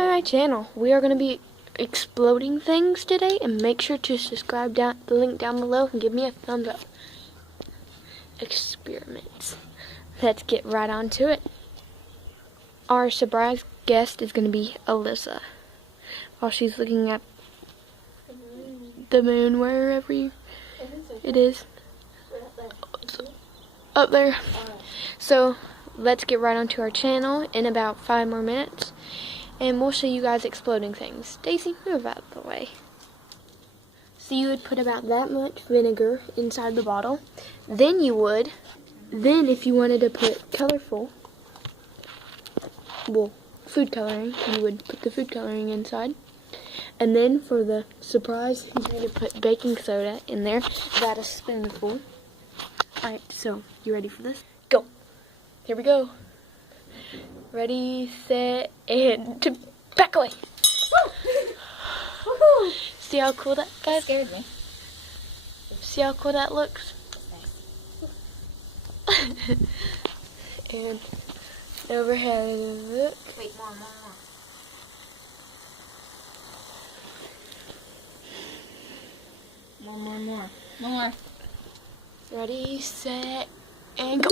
On my channel, we are going to be exploding things today, and make sure to subscribe down the link down below and give me a thumbs up. Experiments. Let's get right on to it. Our surprise guest is going to be Alyssa. While she's looking at the moon, wherever it is. Up there. So let's get right onto our channel in about 5 more minutes. And we'll show you guys exploding things. Daisy, move out of the way. So you would put about that much vinegar inside the bottle. Then if you wanted to put colorful, well, food coloring, you would put the food coloring inside. And then for the surprise, you're going to put baking soda in there, about a spoonful. Alright, so you ready for this? Go! Here we go. Ready, set, and to back away. Woo! See how cool that, guys? Scared me. See how cool that looks? And overhead, look. Wait, more. Ready, set, and go.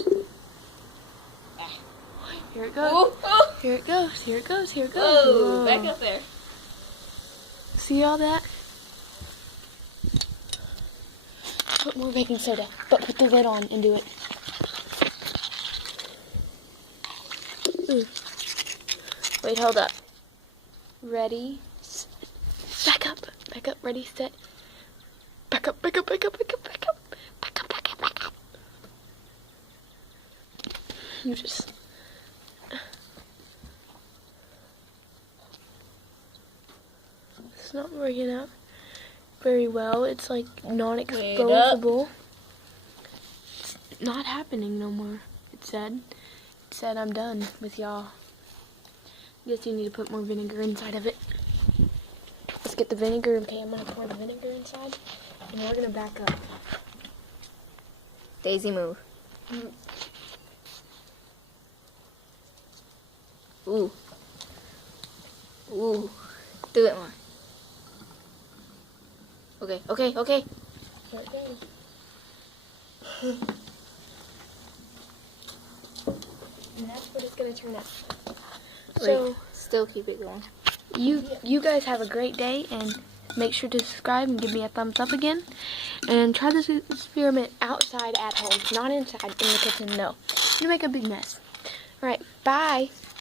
Here it goes. Ooh, oh. Here it goes. Here it goes. Here it goes. Whoa, Whoa. back up there. See all that? Put more baking soda, but put the lid on and do it. Ooh. Wait, hold up. Ready? Back up. Back up. Ready, set. Back up, back up, back up, back up, back up. Back up, back up, back up. You just... It's not working out very well. It's like non-exposable. It's not happening no more. It said I'm done with y'all. Guess you need to put more vinegar inside of it. Let's get the vinegar. Okay, I'm gonna pour the vinegar inside, and we're gonna back up. Daisy, move. Ooh. Ooh. Do it more. Okay. Here it goes. And that's what it's gonna turn out. So Still keep it going. you guys have a great day, and make sure to subscribe and give me a thumbs up again. And try this experiment outside at home, not inside in the kitchen. No, you make a big mess. All right, bye.